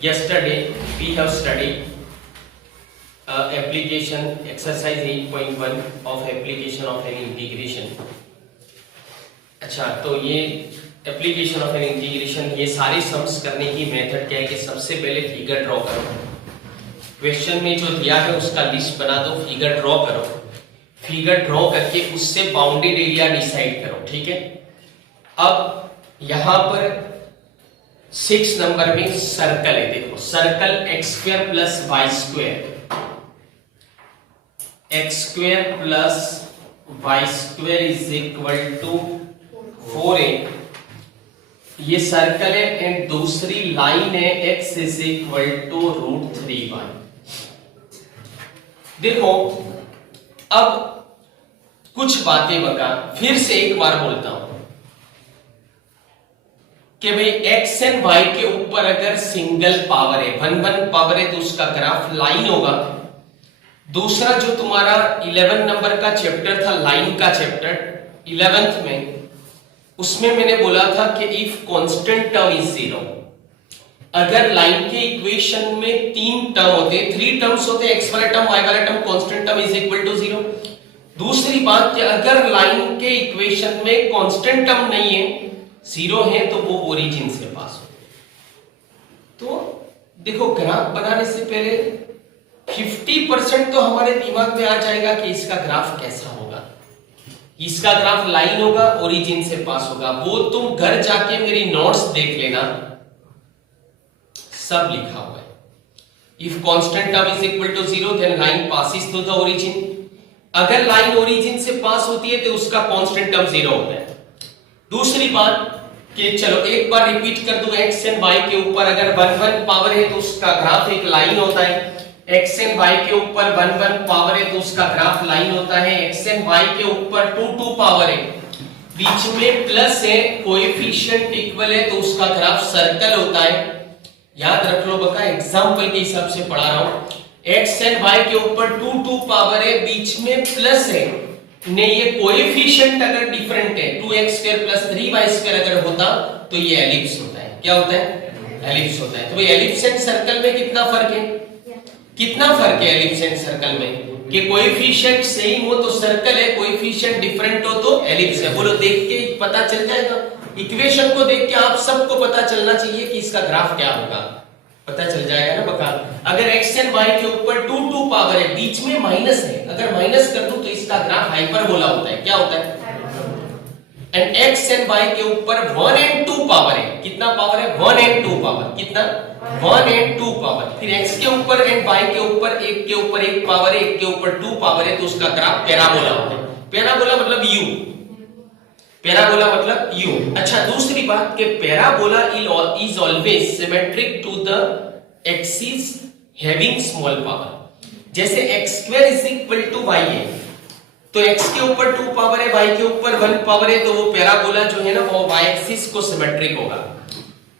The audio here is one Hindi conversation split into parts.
Yesterday we have studied application exercise 8.1 of application of an integration. अच्छा, तो ये एप्लीकेशन ऑफ एन इंटीग्रेशन, ये सारे सम्स करने की मेथड क्या है कि सबसे पहले फिगर ड्रॉ करो। क्वेश्चन में जो दिया है उसका लिस्ट बना दो, फिगर ड्रॉ करो, फिगर ड्रॉ करके उससे बाउंडेड एरिया डिसाइड करो। ठीक है, अब यहां पर 6 नंबर में सर्कल है। देखो circle x square plus y square, x square plus y square is equal to 4a, ये सर्कल है। एंड दूसरी लाइन है x is equal to √3y। देखो अब कुछ बातें बता, फिर से एक बार बोलता हूं कि भाई x एंड y के ऊपर अगर सिंगल पावर है, 1 पावर है, तो उसका ग्राफ लाइन होगा। दूसरा जो तुम्हारा 11 नंबर का चैप्टर था, लाइन का चैप्टर 11th में, उसमें मैंने बोला था कि इफ कांस्टेंट टर्म इज 0, अगर लाइन के इक्वेशन में 3 टर्म होते हैं, 3 टर्म्स होते हैं, x वाला टर्म, y वाला term, constant term is equal to 0। दूसरी बात कि अगर लाइन के इक्वेशन में कांस्टेंट टर्म नहीं है, 0 है, तो वो ओरिजिन से पास हो। तो देखो ग्राफ बनाने से पहले 50% तो हमारे दिमाग में आ जाएगा कि इसका ग्राफ कैसा होगा। इसका ग्राफ लाइन होगा, ओरिजिन से पास होगा। वो तुम घर जाके मेरी नोट्स देख लेना, सब लिखा हुआ है। If constant term is equal to 0 then line passes through the origin. अगर लाइन ओरिजिन से पास होती है तो उसका कांस्टेंट टर्म 0 होता है। दूसरी बात कि चलो एक बार रिपीट कर दूं, x एंड y के ऊपर अगर 1 पावर है तो उसका ग्राफ एक लाइन होता है। x एंड y के ऊपर 1 पावर है तो उसका ग्राफ लाइन होता है। x एंड y के ऊपर 2 पावर है, बीच में प्लस है, कोएफिशिएंट इक्वल है, तो उसका ग्राफ सर्कल होता है। याद रख लो बका, एग्जांपल के हिसाब से पढ़ा रहा हूं। x एंड y के ऊपर 2 पावर है, बीच में प्लस है, ने ये कोएफिशिएंट अगर डिफरेंट है, 2x square plus 3y square अगर होता तो ये एलिप्स होता है। क्या होता है? एलिप्स होता है। तो भाई एलिप्स एंड सर्कल में कितना फर्क है? कितना फर्क है एलिप्स एंड सर्कल में? कि कोएफिशिएंट सेम हो तो सर्कल है, कोएफिशिएंट डिफरेंट हो तो एलिप्स है। बोलो, देख के पता चल जाएगा। इक्वेशन को देख के आप सबको पता चलना चाहिए कि इसका ग्राफ क्या होगा, पता चल जाएगा ना बका। अगर x एंड y के ऊपर 2 पावर है, बीच में माइनस है, अगर माइनस कर दूं तो इसका ग्राफ हाइपरबोला होता है। क्या होता है? एंड x एंड y के ऊपर 1 एंड 2 पावर है। कितना पावर है? 1 एंड 2 पावर। कितना? 1 एंड 2 पावर। फिर x के ऊपर एंड y के ऊपर 1 के ऊपर 1 पावर है, 1 के ऊपर 2 पावर है, तो उसका ग्राफ पैराबोला होता है। पैराबोला मतलब u, पैराबोला मतलब u। अच्छा, दूसरी बात कि parabola is always symmetric to the axis having small power. जैसे x square is equal to y है, तो x के ऊपर 2 पावर है, y के ऊपर 1 पावर है, तो वो पैराबोला जो है ना वो y एक्सिस को सिमेट्रिक होगा।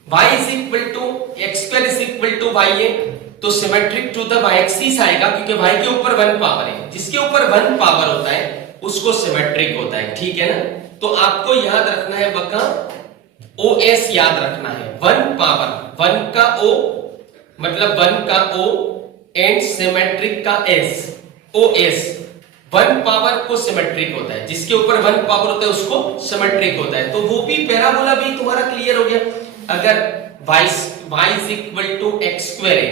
y is equal to x square is equal to y है, तो symmetric to the y axis आएगा, क्योंकि y के ऊपर 1 पावर है। जिसके ऊपर 1 पावर होता है उसको सिमेट्रिक होता है। ठीक है ना? तो आपको याद रखना है बका, OS याद रखना है। 1 पावर, 1 का O मतलब 1 का O एंड सिमेट्रिक का S, OS। 1 पावर को सिमेट्रिक होता है, जिसके ऊपर 1 पावर होता है उसको सिमेट्रिक होता है। तो वो भी पैराबोला भी तुम्हारा क्लियर हो गया। अगर y is equal to x square है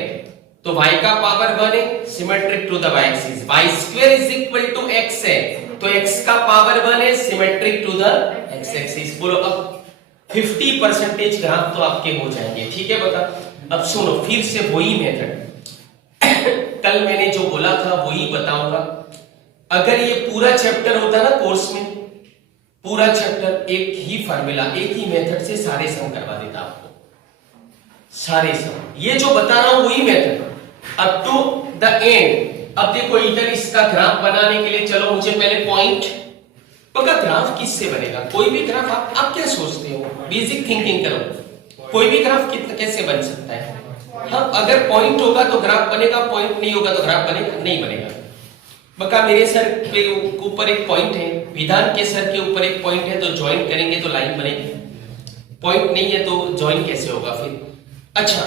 तो y का पावर 1 है, symmetric to the y axis. y square is equal to x है तो x का पावर 1 है, symmetric to the x axis. बोलो अब 50% ग्राफ तो आपके हो जाएंगे। ठीक है बता। अब सुनो, फिर से वही मेथड कल मैंने जो बोला था वही बताऊंगा। अगर ये पूरा चैप्टर होता ना कोर्स में, पूरा चैप्टर एक ही फार्मूला, एक ही मेथड से सारे सम करवा देता आपको, सारे सम। ये जो बता रहा हूं वही method up to the end. अब देखो इधर इसका ग्राफ बनाने के लिए, चलो मुझे पहले पॉइंट, पक्का ग्राफ किससे बनेगा? कोई भी ग्राफ आप क्या सोचते हो? बेसिक थिंकिंग करो। कोई भी ग्राफ कैसे बन सकता है? हाँ, अगर पॉइंट होगा तो ग्राफ बनेगा, पॉइंट नहीं होगा तो ग्राफ बनेगा नहीं बनेगा। बका मेरे सर के ऊपर एक पॉइंट है, विधान के सर के ऊपर एक पॉइंट है, तो ज्वाइन करेंगे तो लाइन बनेगी। पॉइंट नहीं है तो ज्वाइन कैसे होगा फिर? अच्छा,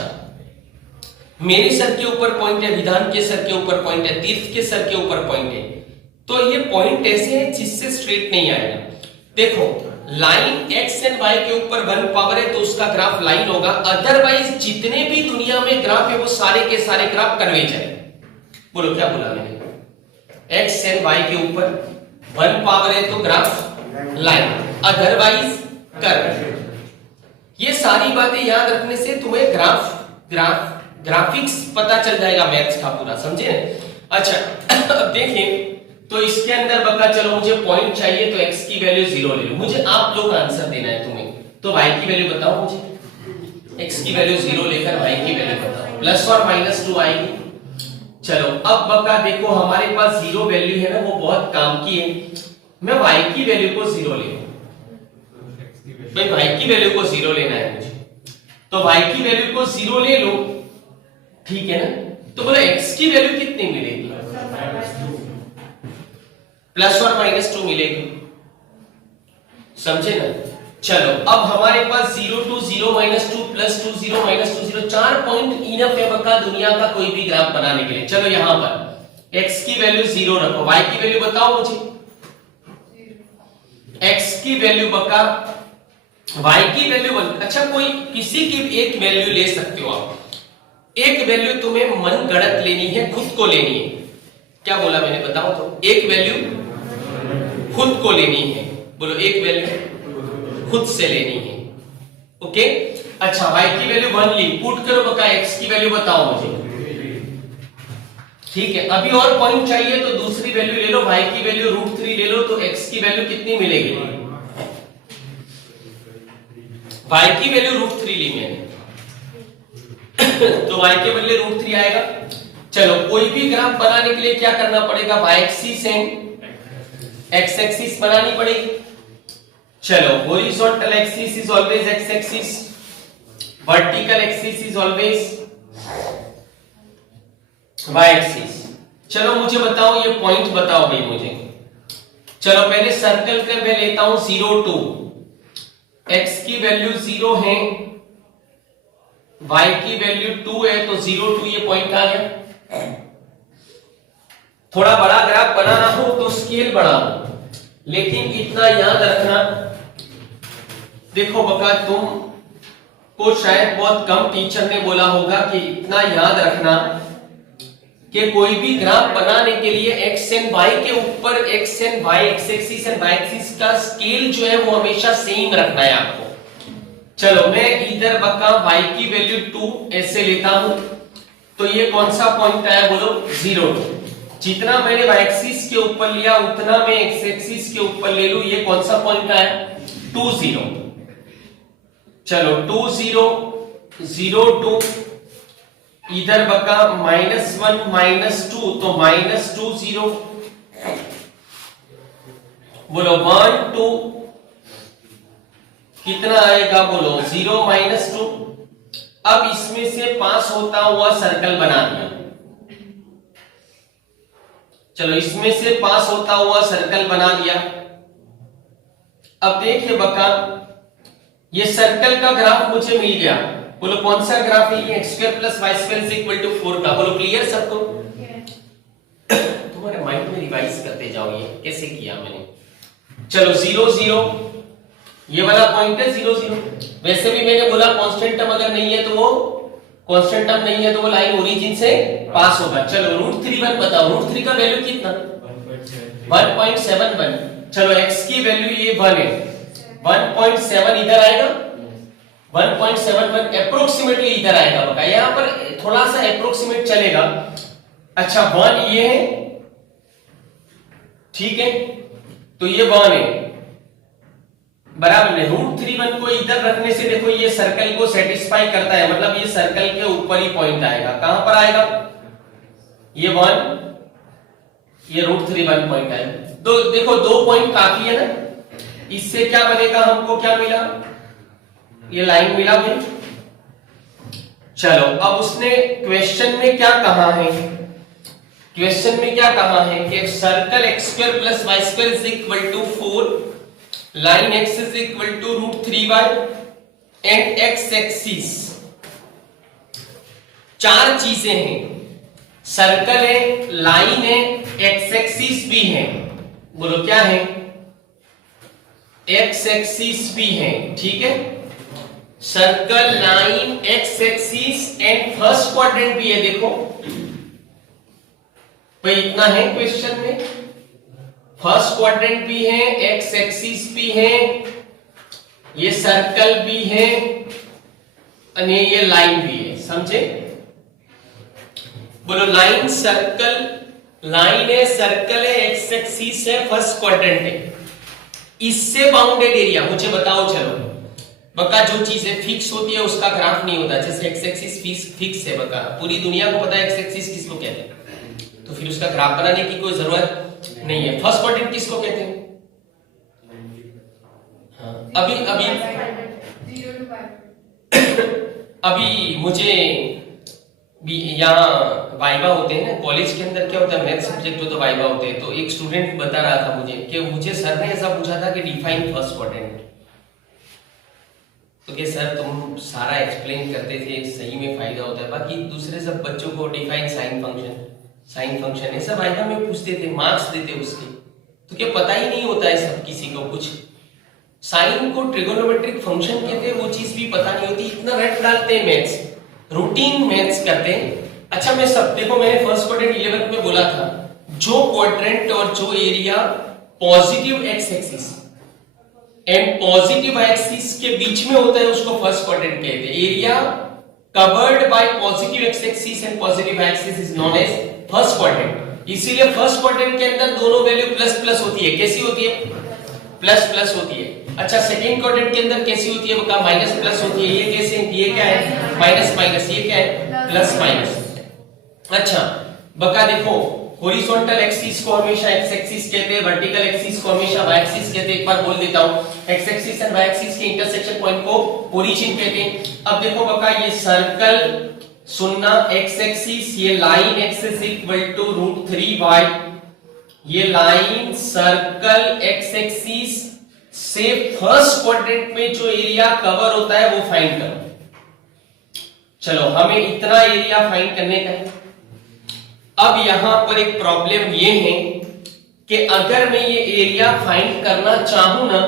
मेरे सर के ऊपर पॉइंट है, विधान के सर के ऊपर पॉइंट है, तीर्थ के सर के ऊपर पॉइंट है, तो ये पॉइंट ऐसे है जिससे स्ट्रेट नहीं आएगा। देखो लाइन x एंड y के ऊपर 1 पावर है तो उसका ग्राफ लाइन होगा, अदरवाइज जितने भी दुनिया में ग्राफ है वो सारे के सारे ग्राफ कन्वेज है। बोलो क्या बोला मैंने? x एंड y के ऊपर 1 पावर है तो ग्राफ लाइन, अदरवाइज कर्व। ये सारी बातें याद रखने से तुम्हें ग्राफिक्स पता चल जाएगा मैथ्स का पूरा, समझे? अच्छा अब देखें तो इसके अंदर बका, चलो मुझे पॉइंट चाहिए तो x की वैल्यू 0 ले लो, मुझे आप लोग आंसर देना है तुम्हें, तो y की वैल्यू बताओ मुझे, x की वैल्यू 0 लेकर y की वैल्यू बताओ, प्लस और माइनस 2 आएगी। चलो अब बका देखो हमारे पास 0 वैल्यू है ना, वो बहुत काम की है, मैं y की वैल्यू को 0 ले लूं, भाई y की वैल्यू को 0 लेना है मुझे, तो y की वैल्यू को 0 ले लो, ठीक है ना? तो बोलो x की वैल्यू कितनी मिलेगी? प्लस और माइनस 2 मिलेगी, समझे ना? चलो अब हमारे पास 0 2 0 minus 2 plus 2 0 minus 2 0, 4 point enough है बका दुनिया का कोई भी ग्राफ बनाने के लिए। चलो यहां पर x की वैल्यू 0 रखो, y की वैल्यू बताओ मुझे, x की वैल्यू बका, y की वैल्यू, अच्छा कोई किसी की एक वैल्यू ले सकते हो आप, एक वैल्यू तुम्हें मन गढ़ंत लेनी है, खुद को लेनी है। क्या बोला मैंने बताओ तो? एक वैल्यू खुद को लेनी है, बोलो एक वैल्यू खुद से लेनी है, ओके? अच्छा y की वैल्यू 1 ली, पुट करो बका, x की वैल्यू बताओ मुझे, ठीक है? अभी और पॉइंट चाहिए तो दूसरी वैल्यू ले लो, y की वैल्यू √3 ले लो, तो x की वैल्यू कितनी मिलेगी? y की वैल्यू √3 ली मैंने तो y के बदले √3 आएगा। चलो कोई भी ग्राफ बनाने के लिए क्या करना पड़ेगा? y axis and x axis बनानी पड़ेगी। चलो horizontal axis is always x axis, vertical axis is always y axis. चलो मुझे बताओ ये पॉइंट बताओ भाई मुझे। चलो पहले सर्कल कर मैं लेता हूं 0 2, x की वैल्यू 0 है, y की वैल्यू 2 है, तो 0 2 ये पॉइंट आ गया। थोड़ा बड़ा ग्राफ बनाना हो तो स्केल बढ़ाओ, लेकिन इतना याद रखना, देखो बका तुम को शायद बहुत कम टीचर ने बोला होगा कि इतना याद रखना कि कोई भी ग्राफ बनाने के लिए x एंड y के ऊपर x and y x axis and y axis का स्केल जो है वो हमेशा सेम रखना है आपको। चलो मैं इधर बका y की वैल्यू 2 ऐसे लेता हूं, तो ये कौन सा पॉइंट आया बोलो? 0 2। जितना मैंने y एक्सिस के ऊपर लिया उतना मैं x एक्सिस के ऊपर ले लूं, ये कौन सा पॉइंट आया? 2 0। चलो 2 0 0 2, इधर बका -1 -2, तो -2 0, बोलो 1 2, कितना आएगा बोलो? 0 -2। अब इसमें से पास होता हुआ सर्कल बना दिया, चलो इसमें से पास होता हुआ सर्कल बना दिया। अब देखिए बका ये सर्कल का ग्राफ मुझे मिल गया, बोलो कौन सा ग्राफ है ये? x² + y² = 4 का। बोलो क्लियर सबको? तुम्हारे माइंड में रिवाइज करते जाओ ये कैसे किया मैंने। चलो 0 0, ये वाला पॉइंट है 0 0। वैसे भी मैंने बोला कांस्टेंट टर्म अगर नहीं है तो वो कांस्टेंट टर्म नहीं है तो वो लाइन ओरिजिन से पास होगा। चलो √3 बताओ, √3 का वैल्यू कितना? 1.71। चलो x की वैल्यू ये 1 है, 1.7 इधर आएगा, 1.71 अप्रोक्सीमेटली इधर आएगा बका, यहां पर थोड़ा सा अप्रोक्सीमेट चलेगा। अच्छा 1 ये है, ठीक है, तो ये 1 है बराबर है। √3 को इधर रखने से देखो ये सर्कल को सेटिस्फाई करता है, मतलब ये सर्कल के ऊपर ही पॉइंट आएगा। कहां पर आएगा? ये 1, ये √3 पॉइंट आएगा। तो देखो 2 पॉइंट काफी है ना, इससे क्या बनेगा? हमको क्या मिला? ये लाइन मिला भाई। चलो अब उसने क्वेश्चन में क्या कहा है? क्वेश्चन में क्या कहा है कि circle x² + y² = 4, line x = √3y and x axis. चार चीजें हैं, सर्कल है, लाइन है, एक्स एक्सिस भी है। बोलो क्या है? एक्स एक्सिस भी है, ठीक है। Circle, line, x axis and first quadrant भी है। देखो भाई इतना है क्वेश्चन में, फर्स्ट क्वाड्रेंट भी है, एक्स एक्सिस भी है, ये सर्कल भी है और ये लाइन भी है, समझे? बोलो लाइन, सर्कल, लाइन है, सर्कल है, एक्स एक्सिस है, फर्स्ट क्वाड्रेंट है, इससे बाउंडेड एरिया मुझे बताओ। चलो बका, जो चीजें फिक्स होती है उसका ग्राफ नहीं होता। जैसे एक्स एक्सिस फिक्स है बका, पूरी दुनिया को पता है एक्स एक्सिस किसको कहते हैं, तो फिर उसका ग्राफ बनाने की कोई जरूरत नहीं है। फर्स्ट क्वाड्रेंट किसको कहते हैं? हाँ, अभी मुझे भी यहाँ वाइवा होते हैं ना कॉलेज के अंदर, क्या होता है मैथ सब्जेक्ट हो तो वाइवा होते हैं। तो एक स्टूडेंट बता रहा था मुझे कि मुझे सर ने ऐसा पूछा था कि डिफाइन फर्स्ट क्वाड्रेंट, तो कि सर तुम सारा एक्सप्लेन करते थे, सही में फायदा होता है, बाकी दूसरे सब बच्चों को डिफाइन साइन फंक्शन ऐसा वाइवा में पूछते थे, मार्क्स देते उसके, तो क्या पता ही नहीं होता है सब किसी को कुछ। साइन को ट्रिगोनोमेट्रिक फंक्शन कहते हैं, वो चीज भी पता नहीं होती, इतना रट डालते हैं मैथ्स, रूटीन मैथ्स करते हैं। अच्छा मैं सब देखो, मैंने फर्स्ट क्वाड्रेंट 11th में बोला था, जो क्वाड्रेंट और जो area positive x axis and positive axis के बीच में होता है उसको फर्स्ट क्वाड्रेंट कहते हैं। Area covered by positive x axis and positive axis is known as first quadrant. इसीलिए फर्स्ट क्वाड्रेंट के अंदर दोनों वैल्यू प्लस प्लस होती है। कैसी होती है? प्लस प्लस होती है। अच्छा सेकंड क्वाड्रेंट के अंदर कैसी होती है? बका माइनस प्लस होती है। ये कैसे? ये क्या है? Minus minus. ये क्या है? Plus minus. अच्छा बका देखो, हॉरिजॉन्टल एक्सिस को हमेशा एक्स एक्सिस कहते हैं, वर्टिकल एक्सिस को हमेशा वाई एक्सिस कहते हैं। एक बार बोल देता हूं, x axis and y axis के इंटरसेक्शन पॉइंट को ओरिजिन कहते हैं। अब देखो बका, ये सर्कल सुनना एक्स एक्सिस, ये line x is equal to √3y, ये लाइन सर्कल एक्स एक्सिस से फर्स्ट क्वाड्रेंट में जो एरिया कवर होता है वो फाइंड करो। चलो हमें इतना एरिया फाइंड करने का है। अब यहां पर एक प्रॉब्लम ये है कि अगर मैं ये एरिया फाइंड करना चाहूं ना,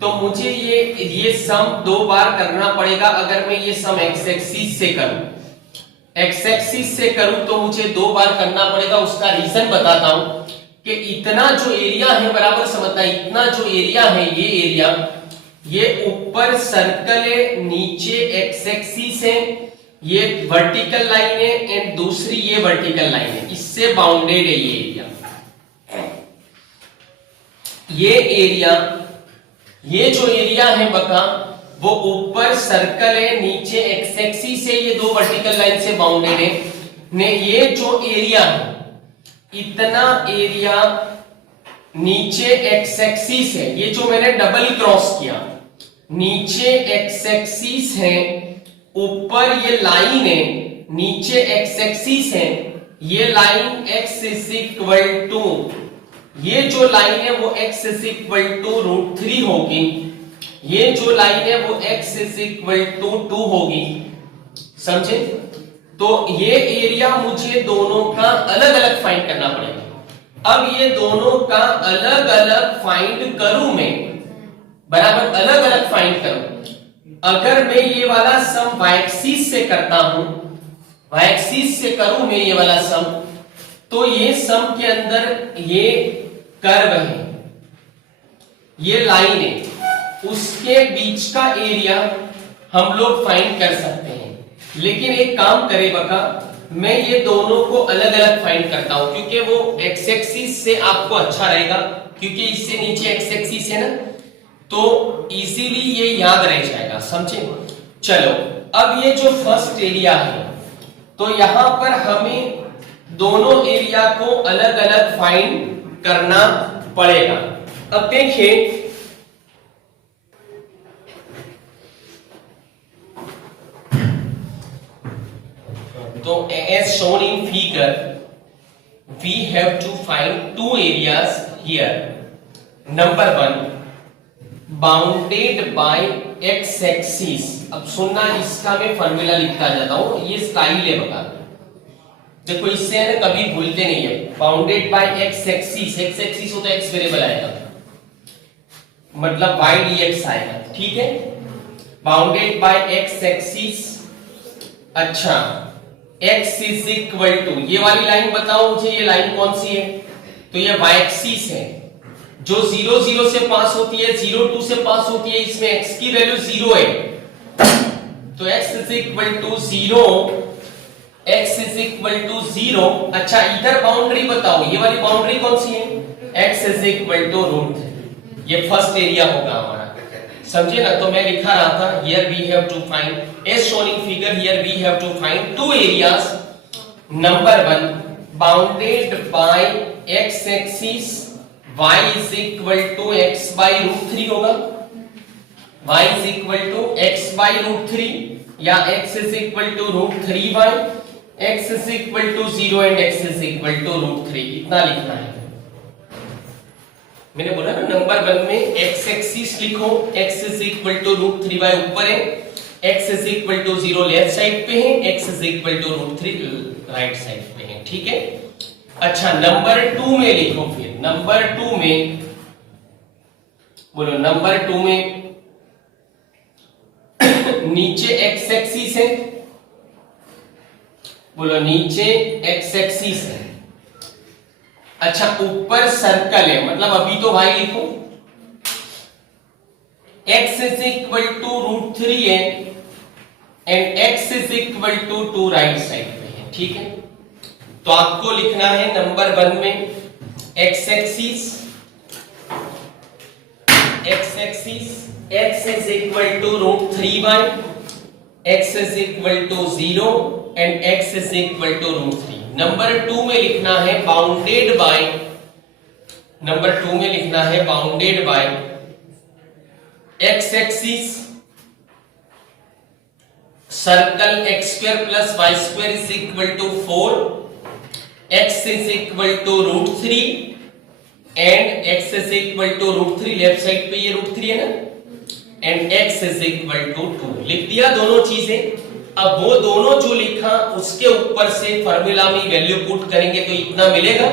तो मुझे ये सम दो बार करना पड़ेगा। अगर मैं ये सम एक्स एक्सिस से करूं, एक्स एक्सिस से करूं तो मुझे दो बार करना पड़ेगा। उसका रीजन बताता हूं कि इतना जो एरिया है, बराबर समझना, इतना जो एरिया है, ये एरिया, ये ऊपर सर्कल है, नीचे एक्स एक्सिस है, ये वर्टिकल लाइन है एंड दूसरी ये वर्टिकल लाइन है, इससे बाउंडेड है ये एरिया। ये एरिया, ये जो एरिया है बका, वो ऊपर सर्कल है, नीचे एक्स एक्सिस है, ये दो वर्टिकल लाइन से बाउंडेड है। ने ये जो एरिया है, इतना एरिया नीचे एक्स एक्सिस है, ये जो मैंने डबल क्रॉस किया, नीचे एक्स एक्सिस है, ऊपर ये लाइन है, नीचे एक्स एक्सिस है, ये line x is equal to, ये जो लाइन है वो x इज इक्वल टू √3 होगी, ये जो लाइन है वो x इज इक्वल टू 2 होगी। समझे? तो ये एरिया मुझे दोनों का अलग अलग फाइंड करना पड़ेगा। अब ये दोनों का अलग अलग फाइंड करूं मैं, बराबर अलग अलग फाइंड करूं। अगर मैं ये वाला सम y एक्सिस से करता हूं, y एक्सिस से करूं मैं ये वाला सम, तो ये सम के अंदर ये कर्व है, ये लाइन है, उसके बीच का एरिया हम लोग फाइंड कर सकते हैं। लेकिन एक काम करें बका, मैं ये दोनों को अलग अलग फाइंड करता हूं, क्योंकि वो x एक्सिस से आपको अच्छा रहेगा, क्योंकि इससे नीचे x एक्सिस है ना, तो इजीली ये याद रह जाएगा। समझे? चलो अब ये जो फर्स्ट एरिया है, तो यहां पर हमें दोनों एरिया को अलग अलग फाइंड करना पड़ेगा। अब देखिए, तो as shown in figure, we have to find two areas here. Number one, bounded by x axis. अब सुनना, इसका मैं फॉर्मूला लिखता जाता हूं, ये स्टाइल है बता, देखो इससे है ना कभी भूलते नहीं है। Bounded bye x axis, x axis हो तो एक्स वेरिएबल आएगा, मतलब y dx आएगा, ठीक है। बाउंडेड बाय एक्स एक्सिस, अच्छा x इज इक्वल टू, ये वाली लाइन बताओ मुझे, ये लाइन कौन सी है? तो ये y एक्सिस है, जो 0 0 से पास होती है, 0 2 से पास होती है, इसमें x की वैल्यू 0 है, तो x is equal to 0, x is equal to 0। अच्छा इधर बाउंड्री बताओ, ये वाली बाउंड्री कौन सी है? x इज इक्वल टू √3, ये फर्स्ट एरिया होगा हमारा, समझे ना। तो मैं लिखा रहा था, here we have to find as shown in figure, here we have to find two areas. Number 1, bounded by x axis y is equal to x by √3 होगा, y is equal to x by √3 या x is equal to √3y, x is equal to 0 and x is equal to √3, इतना लिखना है। मैंने बोला ना नंबर 1 में x एक्सिस लिखो, x is equal to √3y ऊपर है, x is equal to 0 left side पे है, x is equal to √3 right side पे है, ठीक है। अच्छा नंबर 2 में लिखो, फिर नंबर 2 में बोलो, नंबर 2 में नीचे x एक्सिस है, बोलो नीचे x एक्सिस है, अच्छा ऊपर सर्कल है, मतलब अभी तो भाई लिखो x इज इक्वल टू √3 है and x is equal to 2 right side पे है, ठीक है। तो आपको लिखना है नंबर 1 में x axis x is equal to √3y, x is equal to 0 and x is equal to √3। Number 2 में लिखना है बाउंडेड बाय, नंबर 2 में लिखना है bounded by x axis circle x² + y² is equal to 4, x is equal to √3 and x is equal to √3, left side पे ये √3 है ना, and x is equal to 2। लिख दिया दोनों चीजें। अब वो दोनों जो लिखा उसके ऊपर से फार्मूला में वैल्यू पुट करेंगे तो इतना मिलेगा।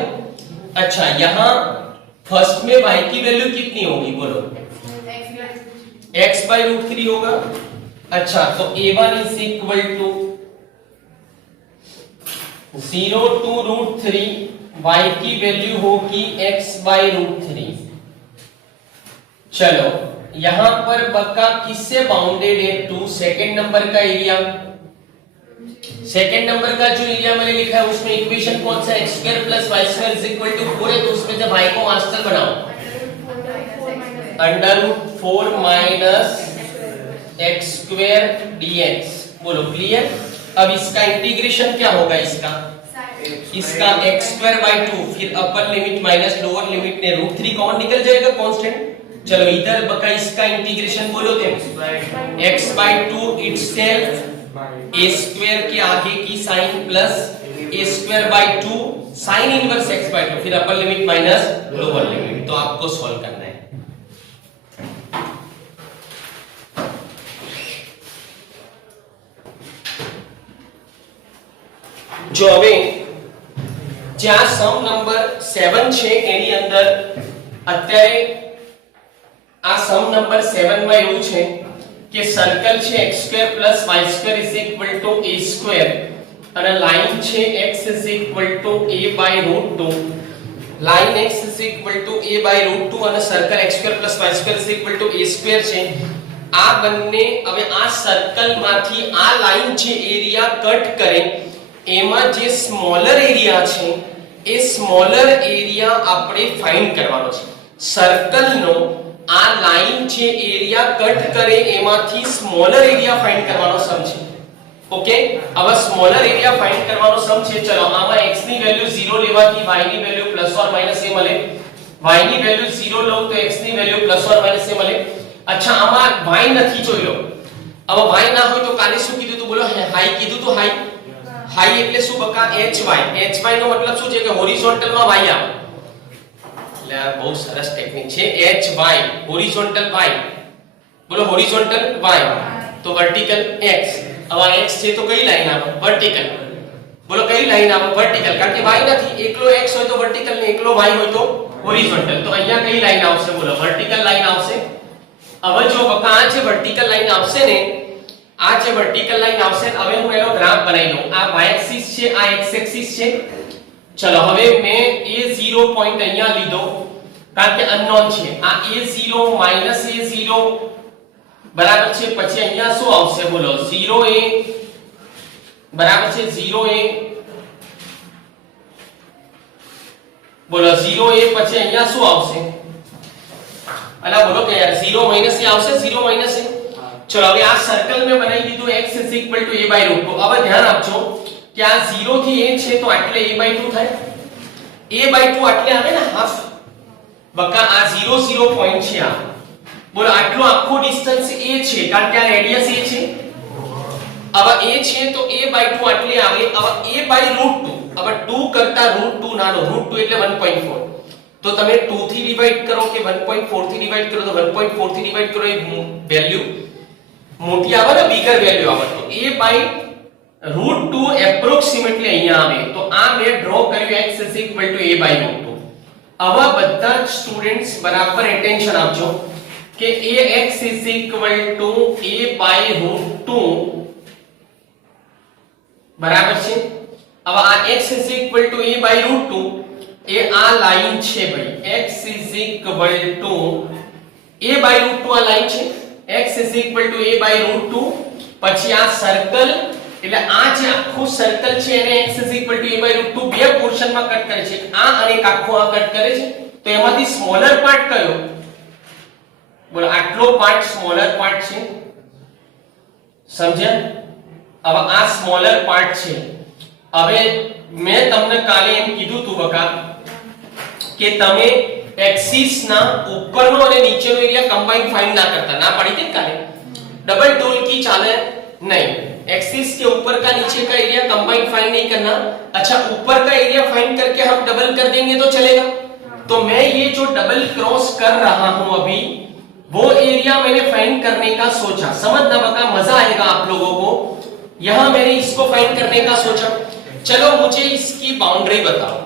अच्छा यहां फर्स्ट में y की वैल्यू कितनी होगी बोलो? x बाय √3 होगा। अच्छा तो a1 is equal to 0 to √3, y की वैल्यू होगी x बाय √3। चलो यहां पर बका किससे बाउंडेड है? 2 सेकंड नंबर का एरिया, सेकंड नंबर का जो एरिया मैंने लिखा है उसमें इक्वेशन कौन सा है? x² + y² is equal to 4 है, तो उसमें से y को मास्टर बनाओ, √4 माइनस x² dx। बोलो क्लियर। अब इसका इंटीग्रेशन क्या होगा? इसका x²/2, फिर upper limit minus lower limit ने √3 कॉमन निकल जाएगा कांस्टेंट। चलो इधर बका इसका इंटीग्रेशन बोलो तो x/2 इटसेल्फ a² के आगे की sign plus a²/2 sine inverse x/2, फिर upper limit minus lower limit. तो आपको सॉल्व करना है। જો હવે જ્યાં સમ નંબર 7 છે એની અંદર અત્યારે આ સમ નંબર 7 માં એવું છે કે સર્કલ છે x² + y² = a² અને લાઈન છે x = a/√2, line x = a/√2 અને સર્કલ x² + y² = a² છે। આ બંને હવે આ સર્કલ માંથી આ લાઈન છે એરિયા કટ કરે, એમાં જે સ્મોલર એરિયા છે એ સ્મોલર એરિયા આપણે ફાઇન્ડ કરવાનો છે। સર્કલનો આ લાઈન છે એરિયા કટ કરે એમાંથી સ્મોલર એરિયા ફાઇન્ડ કરવાનો સમ છે। ઓકે, હવે સ્મોલર એરિયા ફાઇન્ડ કરવાનો સમ છે। ચલો આમાં x ની વેલ્યુ 0 લેવાથી y ની વેલ્યુ +or- a મળે, y ની વેલ્યુ 0 લઉં તો x ની વેલ્યુ +or- a મળે। अच्छा આમાં y નથી જોઈલો, હવે y ના હોય તો કાલે શું કીધું? તો બોલો હાઈ કીધું તો હાઈ, હાઈ એટલે શું બકા? hy નો મતલબ શું છે કે હોરિઝોન્ટલ માં y આવે, એટલે આ બહુ સરસ ટેકનિક છે એચ વાય હોરિઝોન્ટલ વાય બોલો હોરિઝોન્ટલ વાય તો વર્ટિકલ એક્સ હવે એક્સ છે તો કઈ લાઈન આવે વર્ટિકલ બોલો કઈ લાઈન આવે વર્ટિકલ કારણ કે y નથી એકલો x હોય તો વર્ટિકલ ને એકલો y હોય તો હોરિઝોન્ટલ તો અહીંયા કઈ લાઈન આવશે બોલો વર્ટિકલ લાઈન આવશે હવે જો બકા આ જે વર્ટિકલ લાઈન આવશે ને આ જે વર્ટિકલ લાઈન આવશે હવે હું એનો ગ્રાફ બનાવી લઉં આ y એક્સિસ છે આ x એક્સિસ છે ચલો હવે મેં a0 પોઈન્ટ અહીંયા લીધો કારણ કે અનનોન છે આ a0 a0 બરાબર છે પછી અહીંયા શું આવશે બોલો 0a બરાબર છે 0a બોલો 0a પછી અહીંયા શું આવશે અલા બોલો કે યાર 0 માઈનસ a આવશે 0 માઈનસ a ચલો હવે આ સર્કલ મેં બનાવી દીધું x a/2 હવે ધ્યાન આપજો કે આ 0 થી a છે તો એટલે a/2 થાય a/2 એટલે આવે ને હાફ બકા આ 0 0 પોઈન્ટ છે આ બોલો આટલો આખો ડિસ્ટન્સ a છે કારણ કે આ રેડિયસ a છે હવે a છે તો a/2 એટલે આવે હવે a/√2 હવે 2 કરતા √2 નાનો √2 એટલે 1.4 તો તમે 2 થી ડિવાઈડ કરો કે 1.4 થી ડિવાઈડ કરો તો 1.4 થી ડિવાઈડ કરો એ વેલ્યુ મોટી આવે ને બિગર વેલ્યુ આવે તો a/√2 એપ્રોક્સિમેટલી અહીંયા આવે તો આ મેં ડ્રો કર્યું x a/√2 આવા બધા જ સ્ટુડન્ટ્સ બરાબર એટેન્શન આપજો કે ax a/√2 બરાબર છે હવે આ x a/√2 એ આ લાઈન છે ભાઈ x a/√2 આ લાઈન છે x a/√2 પછી આ સર્કલ એટલે આ જે આખું સર્કલ છે એને x a/√2 બે પોર્શનમાં કટ કરે છે આ અને એક આખો આ કટ કરે છે તો એમાંથી સ્મોલર પાર્ટ કયો બોલો આટલો પાર્ટ સ્મોલર પાર્ટ છે સમજ્યા હવે આ સ્મોલર પાર્ટ છે હવે મેં તમને કાલે એમ કીધું તું બકા કે તમે એક્સિસ ના ઉપરનો અને નીચેનો એરિયા કમ્બાઈન ફાઇન્ડ ના करता ना पड़ी थी काले डबल टूल की चाले नहीं एक्सिस के ऊपर का नीचे का एरिया कंबाइन फाइंड नहीं करना अच्छा ऊपर का एरिया फाइंड करके हम डबल कर देंगे तो चलेगा तो मैं ये जो डबल क्रॉस कर रहा हूं अभी वो एरिया मैंने फाइंड करने का सोचा समझना बका मजा आएगा आप लोगों को यहां मैंने इसको फाइंड करने का सोचा चलो मुझे इसकी बाउंड्री बताओ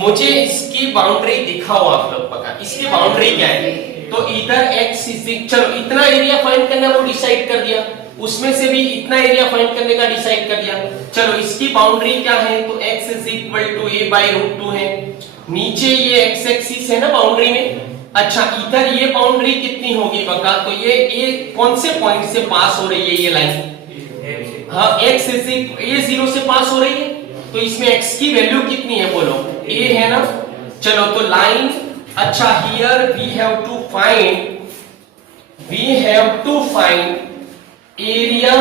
मुझे इसकी बाउंड्री दिखाओ आप लोग बका इसकी बाउंड्री क्या है तो इधर x चलो इतना एरिया फाइंड करना वो डिसाइड कर दिया उसमें से भी इतना एरिया फाइंड करने का डिसाइड कर दिया चलो इसकी बाउंड्री क्या है तो x a/√2 है नीचे ये x एक्सिस है ना बाउंड्री में अच्छा इधर ये बाउंड्री कितनी होगी बका तो ये कौन से पॉइंट से पास हो रही है ये लाइन हाँ x a0 से पास हो रही है तो इसमें x की वैल्यू कितनी है बोलो a है ना चलो तो लाइन अच्छा here we have to find area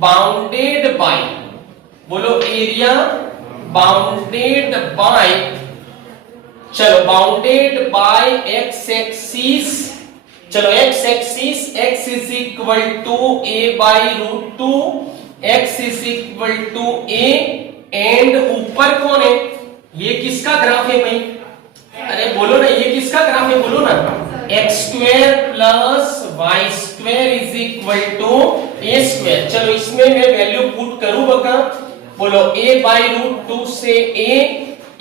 bounded by बोलो एरिया बाउंडेड बाय चलो बाउंडेड बाय x एक्सिस चलो x axis x a/√2 x a and ऊपर कौन है ये किसका ग्राफ है भाई अरे बोलो ना ये किसका ग्राफ है बोलो ना x² + y² = a²। चलो इसमें मैं वैल्यू पुट करूं बका बोलो a/√2 से a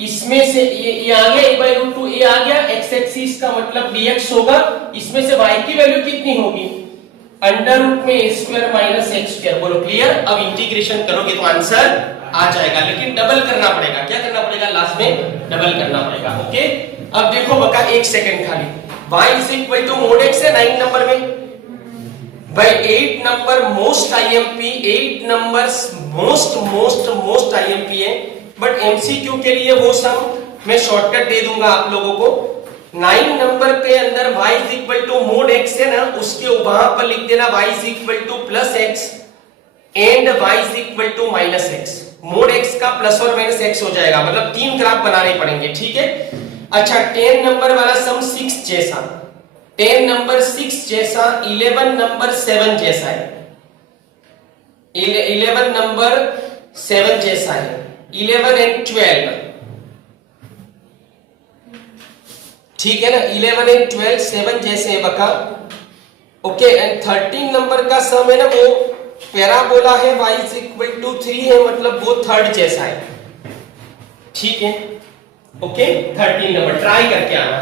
इसमें से ये आ गया a/√2 a आ गया x एक्सिस का मतलब dx होगा इसमें से y की वैल्यू कितनी होगी √ में a² - x² बोलो क्लियर अब इंटीग्रेशन करोगे तो आंसर आ जाएगा लेकिन डबल करना पड़ेगा क्या करना पड़ेगा लास्ट में डबल करना पड़ेगा ओके अब देखो बका एक सेकंड खाली y mod x है 9 नंबर में भाई 8 number most IMP 8 numbers most IMP है बट एमसीक्यू के लिए वो सब मैं शॉर्टकट दे दूंगा आप लोगों को 9 नंबर के अंदर y mod x है ना उसके वहां पर लिख देना y +x and y -x mode x का प्लस और माइनस x हो जाएगा मतलब 3 ग्राफ बनाने पड़ेंगे ठीक है अच्छा 10 नंबर वाला सम 6 जैसा 10 नंबर 6 जैसा 11 नंबर 7 जैसा है 11 नंबर 7 जैसा है 11 एंड 12 ठीक है ना, 11 एंड 12 7 जैसे हैं बका। ओके, एंड 13 नंबर का सम है ना, वो पैराबोला है, y इज इक्वल टू 3 है, मतलब वो थर्ड जैसा है। ठीक है, ओके 13 नंबर ट्राई करके आना।